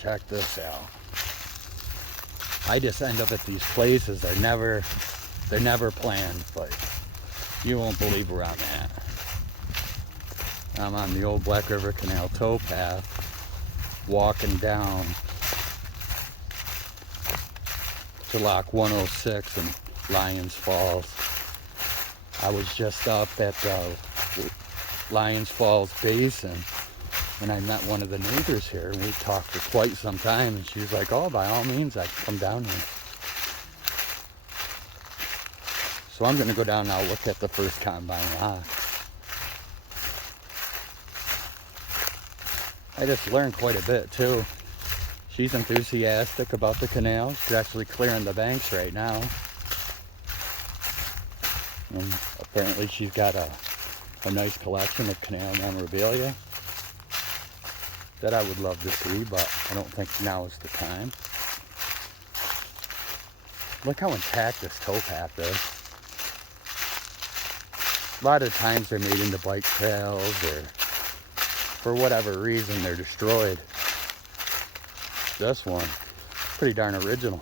Check this out. I just end up at these places. They're never planned, but you won't believe where I'm at. I'm on the old Black River Canal towpath, walking down to Lock 106 in Lyons Falls. I was just up at the Lyons Falls Basin, and I met one of the neighbors here, and we talked for quite some time, and she was like, oh, by all means, I can come down here. So I'm going to go down now, look at the first combine lock. I just learned quite a bit, too. She's enthusiastic about the canal. She's actually clearing the banks right now. And apparently she's got a nice collection of canal memorabilia that I would love to see, but I don't think now is the time. Look how intact this towpath is. A lot of times they're made into bike trails, or for whatever reason they're destroyed. This one, pretty darn original.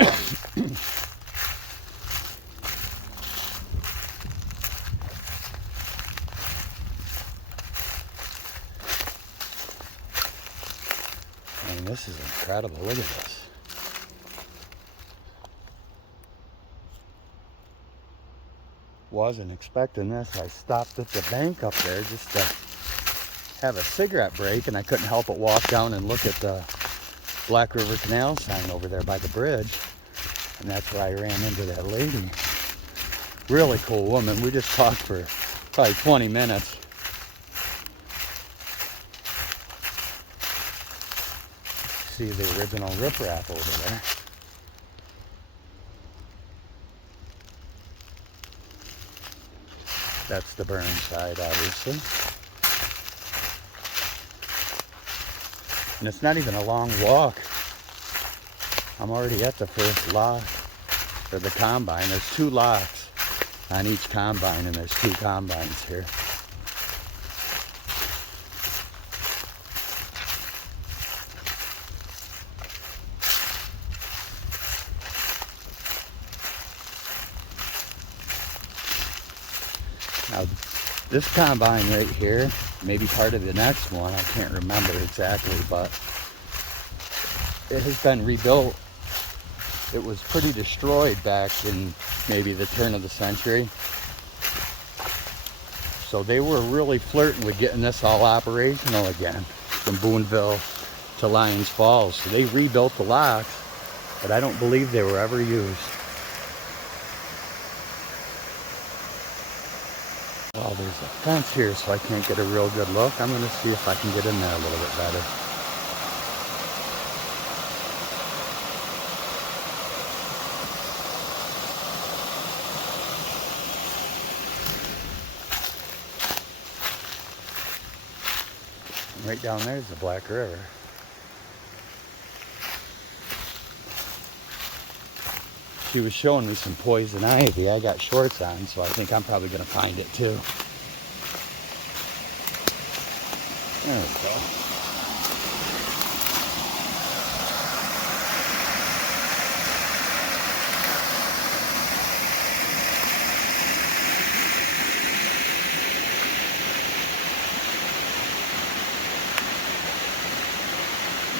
I mean, this is incredible. Look at this. Wasn't expecting this. I stopped at the bank up there just to have a cigarette break, and I couldn't help but walk down and look at the Black River Canal sign over there by the bridge. And that's where I ran into that lady. Really cool woman. We just talked for probably 20 minutes. See the original riprap over there. That's the burn side, obviously. And it's not even a long walk. I'm already at the first lock, or the combine. There's 2 locks on each combine, and there's 2 combines here. Now, this combine right here, maybe part of the next one, I can't remember exactly, but it has been rebuilt. It was pretty destroyed back in maybe the turn of the century. So they were really flirting with getting this all operational again, from Boonville to Lyons Falls. So they rebuilt the locks, but I don't believe they were ever used. Well, there's a fence here, so I can't get a real good look. I'm going to see if I can get in there a little bit better. Right down there is the Black River. She was showing me some poison ivy. I got shorts on, so I think I'm probably going to find it too. There we go.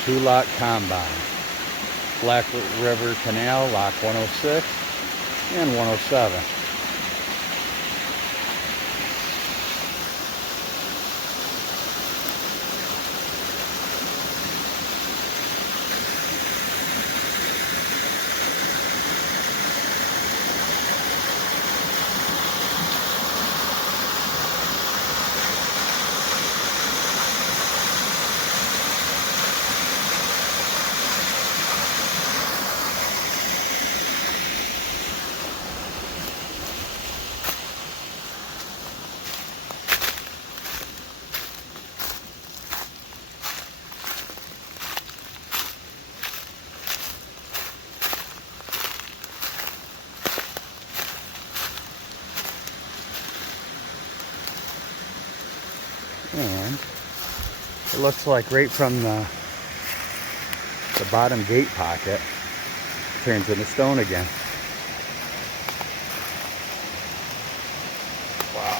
Two-lot combine. Black River Canal, Lock 106 and 107. And it looks like right from the bottom gate pocket turns into stone again. Wow.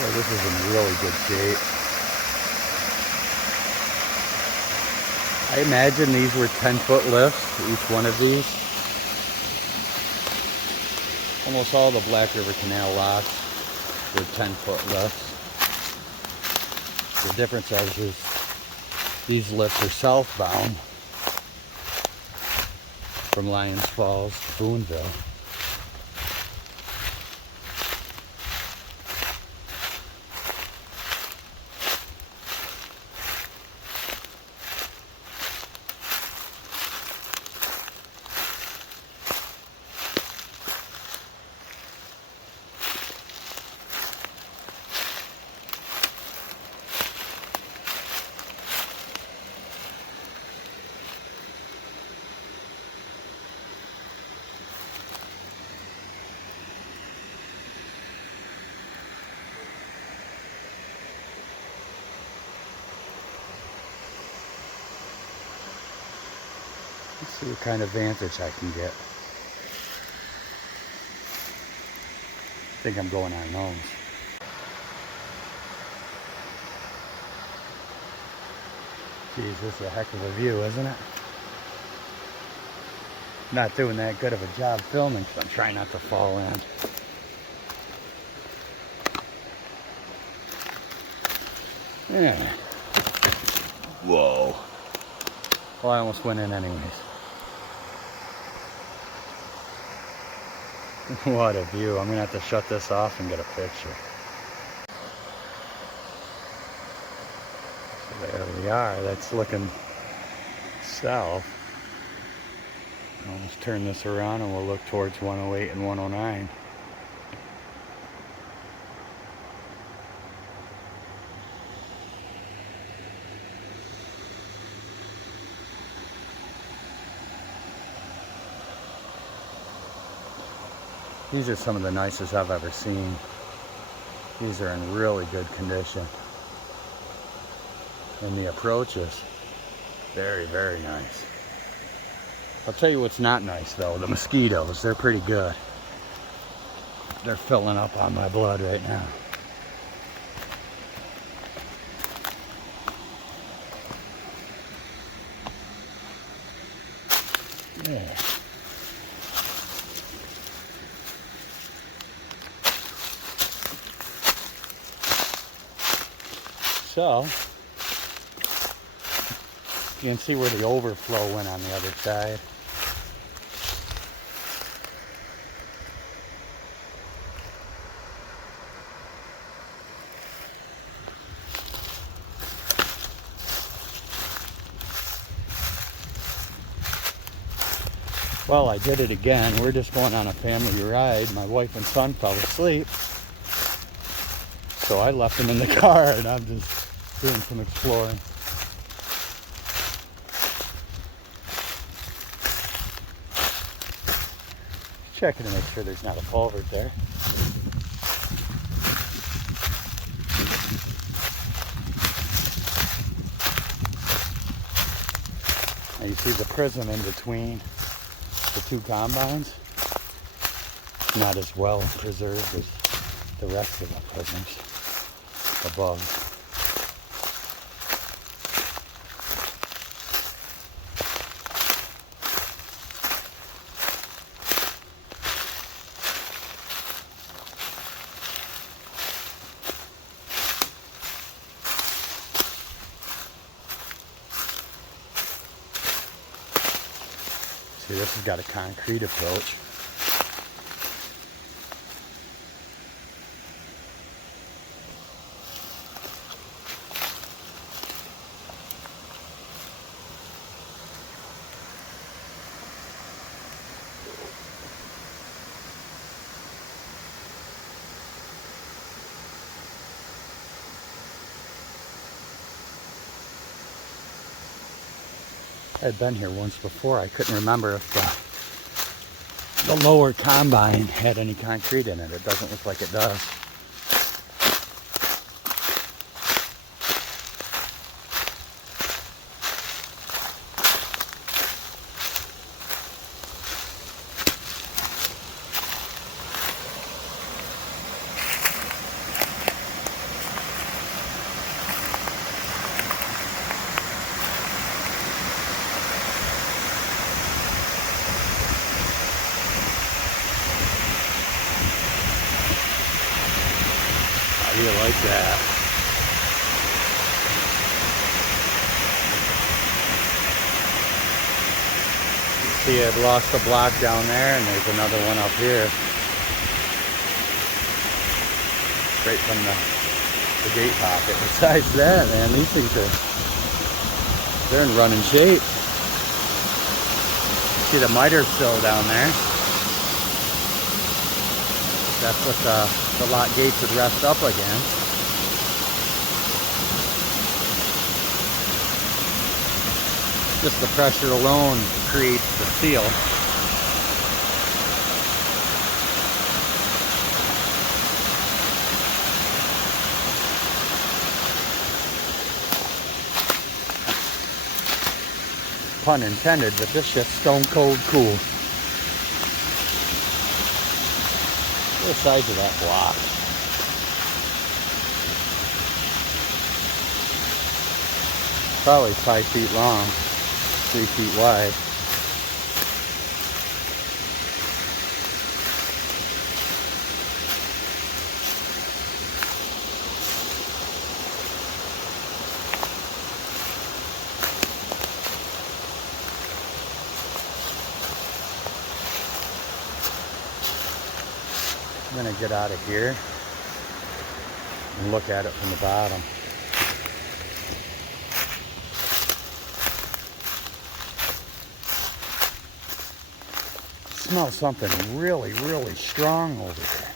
Boy, this is in really good shape. I imagine these were 10-foot lifts, each one of these. Almost all the Black River Canal locks were 10-foot lifts. The difference is these lifts are southbound from Lyons Falls to Boonville. Let's see what kind of vantage I can get. I think I'm going on those. Geez, this is a heck of a view, isn't it? Not doing that good of a job filming because I'm trying not to fall in. Yeah. Whoa. Well, I almost went in anyways. What a view. I'm going to have to shut this off and get a picture. So there we are. That's looking south. I'll just turn this around and we'll look towards 108 and 109. These are some of the nicest I've ever seen. These are in really good condition. And the approaches, very, very nice. I'll tell you what's not nice though, the mosquitoes, they're pretty good. They're filling up on my blood right now. Yeah. So, you can see where the overflow went on the other side. Well, I did it again. We're just going on a family ride. My wife and son fell asleep. So I left them in the car and I'm just doing some exploring. Checking to make sure there's not a culvert there. Now you see the prism in between the two combines. Not as well preserved as the rest of the prisms above. See, this has got a concrete approach. I'd been here once before. I couldn't remember if the lower combine had any concrete in it. It doesn't look like it does. How do you like that? You see I've lost a block down there, and there's another one up here. Straight from the gate pocket. Besides that, man, these things they're in running shape. You see the miter sill down there. That's what the lock gates would rest up again. Just the pressure alone creates the seal. Pun intended, but this shit's stone cold cool. Look at the size of that block. Probably 5 feet long, 3 feet wide. I'm going to get out of here and look at it from the bottom. Smells something really, really strong over there.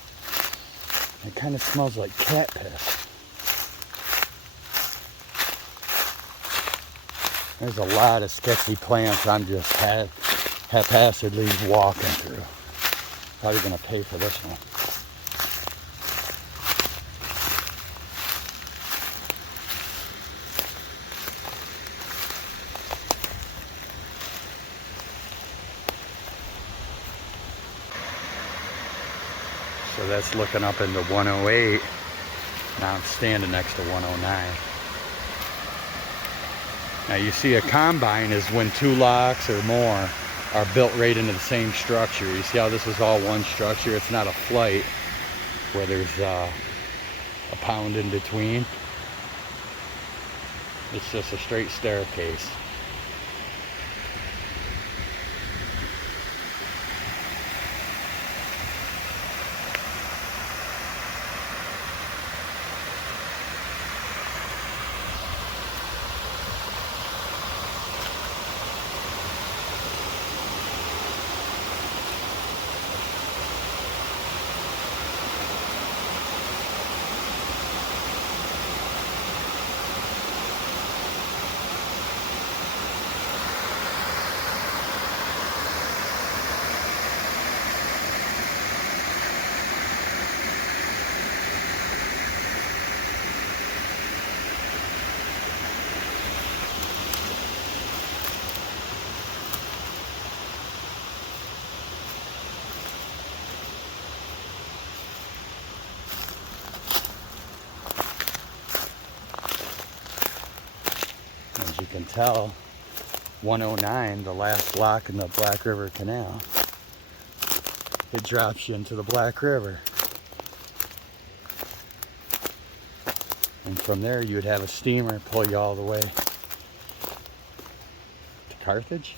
It kind of smells like cat piss. There's a lot of sketchy plants I'm just haphazardly walking through. Probably going to pay for this one. So that's looking up into 108. Now I'm standing next to 109. Now you see a combine is when 2 locks or more are built right into the same structure. You see how this is all one structure? It's not a flight where there's a pound in between. It's just a straight staircase. As you can tell, 109, the last lock in the Black River Canal, it drops you into the Black River. And from there you would have a steamer pull you all the way to Carthage.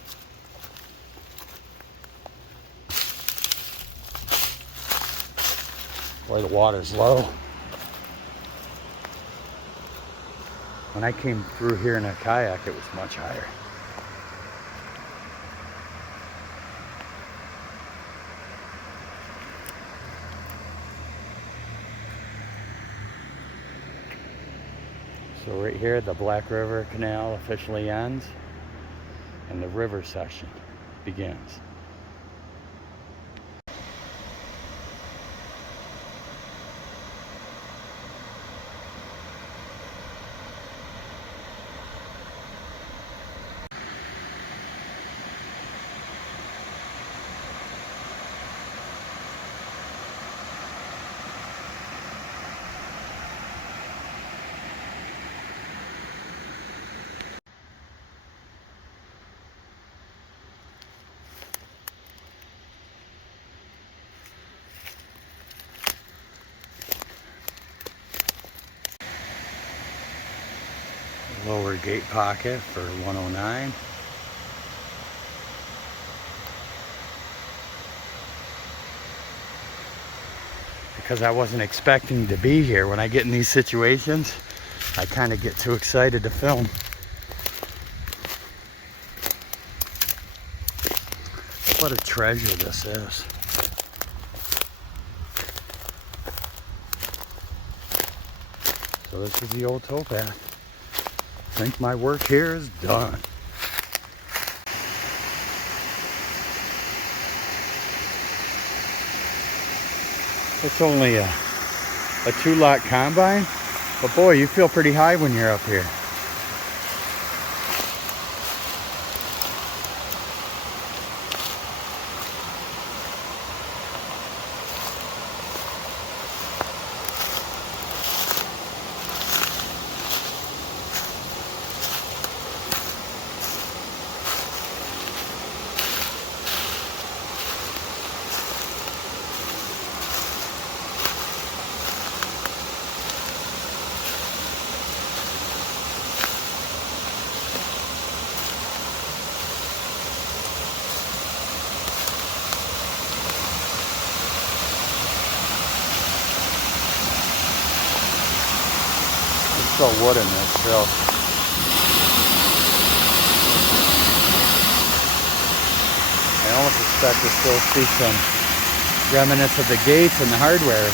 Boy, the water's low. When I came through here in a kayak, it was much higher. So right here, the Black River Canal officially ends. And and the river section begins. Lower gate pocket for 109. Because I wasn't expecting to be here. When I get in these situations, I kind of get too excited to film. What a treasure this is. So this is the old towpath. I think my work here is done. It's only a 2-lot combine, but boy, you feel pretty high when you're up here. Still wood in this still. I almost expect to still see some remnants of the gates and the hardware,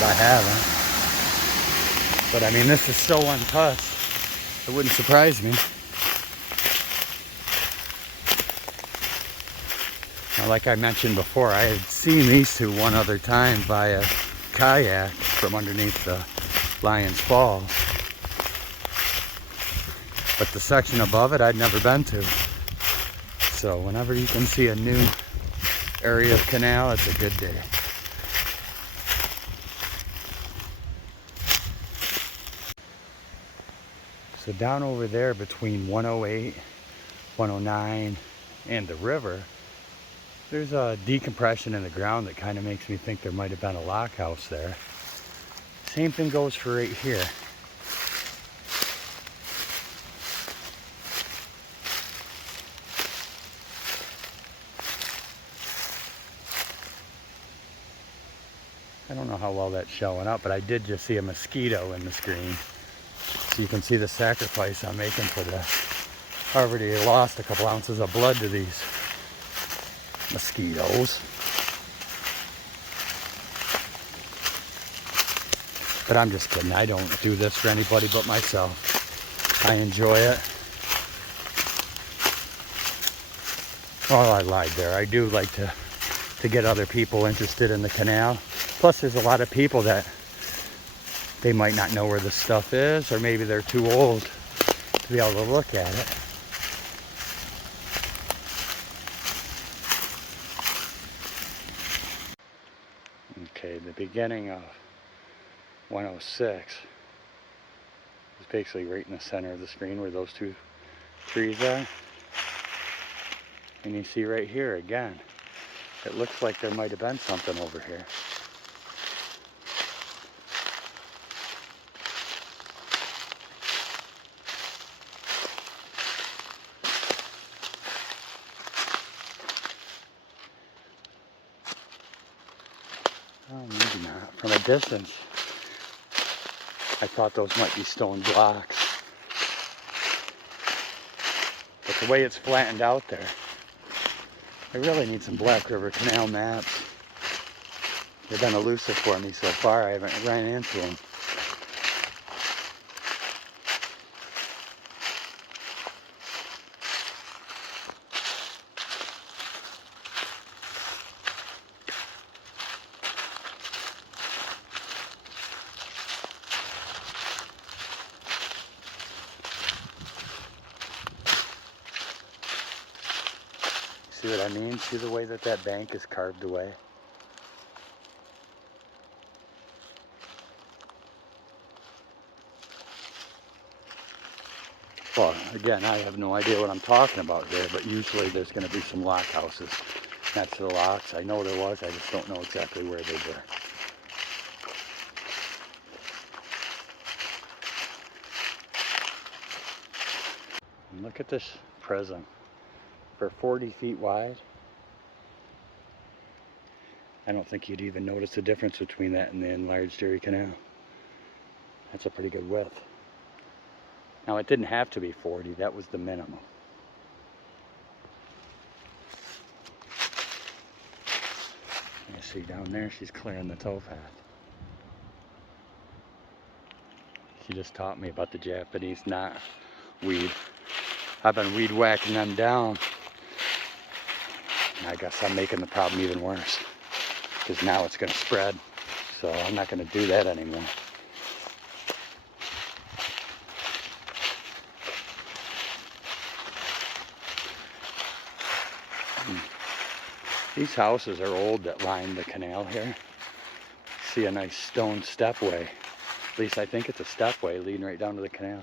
but I haven't. But I mean, this is so untouched, it wouldn't surprise me. Now, like I mentioned before, I had seen these two one other time via kayak from underneath the Lyons Falls, but the section above it I'd never been to. So whenever you can see a new area of canal, it's a good day. So down over there between 108, 109, and the river, there's a decompression in the ground that kind of makes me think there might have been a lock house there. Same thing goes for right here. I don't know how well that's showing up, but I did just see a mosquito in the screen. So you can see the sacrifice I'm making for this. I already lost a couple ounces of blood to these mosquitoes. But I'm just kidding. I don't do this for anybody but myself. I enjoy it. Oh, I lied there. I do like to get other people interested in the canal. Plus, there's a lot of people that they might not know where this stuff is, or maybe they're too old to be able to look at it. Okay, the beginning of 106 is basically right in the center of the screen where those two trees are. And you see right here again, it looks like there might have been something over here. Oh, maybe not. From a distance, I thought those might be stone blocks. But the way it's flattened out there, I really need some Black River Canal maps. They've been elusive for me so far. I haven't ran into them. See what I mean? See the way that that bank is carved away? Well, again, I have no idea what I'm talking about here, but usually there's going to be some lock houses next to the locks. I know there was, I just don't know exactly where they were. And look at this prison. For 40 feet wide, I don't think you'd even notice the difference between that and the enlarged Erie Canal. That's a pretty good width. Now, it didn't have to be 40, that was the minimum. You see down there, she's clearing the towpath. She just taught me about the Japanese knotweed. I've been weed whacking them down. And I guess I'm making the problem even worse, because now it's going to spread. So I'm not going to do that anymore. These houses are old that line the canal here. See a nice stone stepway. At least I think it's a stepway leading right down to the canal.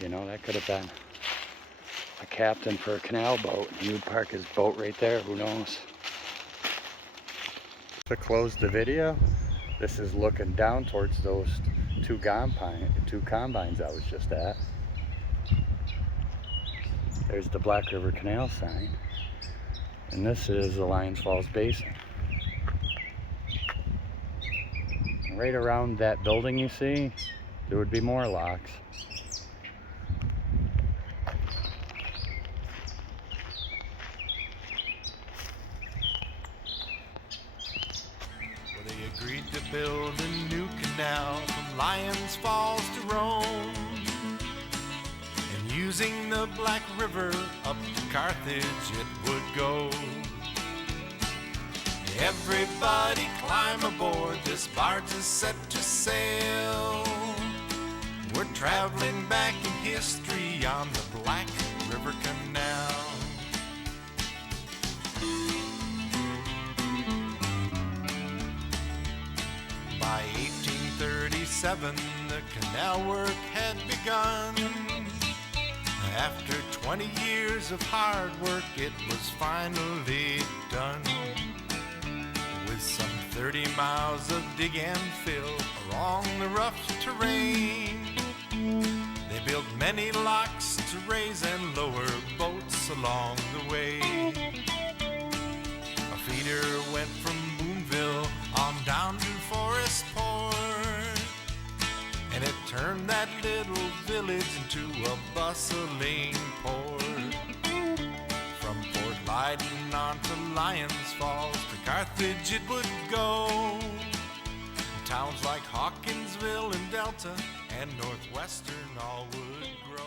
You know, that could have been a captain for a canal boat. He would park his boat right there, who knows. To close the video, this is looking down towards those two combines I was just at. There's the Black River Canal sign. And this is the Lyons Falls Basin. Right around that building you see, there would be more locks. Well, they agreed to build a new canal from Lyons Falls to Rome, and using the Black River up to Carthage it would go. Everybody climb aboard, this barge is set to sail. We're traveling back in history on the Black River Canal. By 1837, the canal work had begun. After 20 years of hard work, it was finally done. With some 30 miles of dig and fill along the rough terrain, they built many locks to raise and lower boats along the way. A feeder went from Boonville on down to Forest Port, and it turned that little village into a bustling port. From Port Lyden on to Lyons Falls to Carthage it would go. Towns like Hawkinsville and Delta and Northwestern all would grow.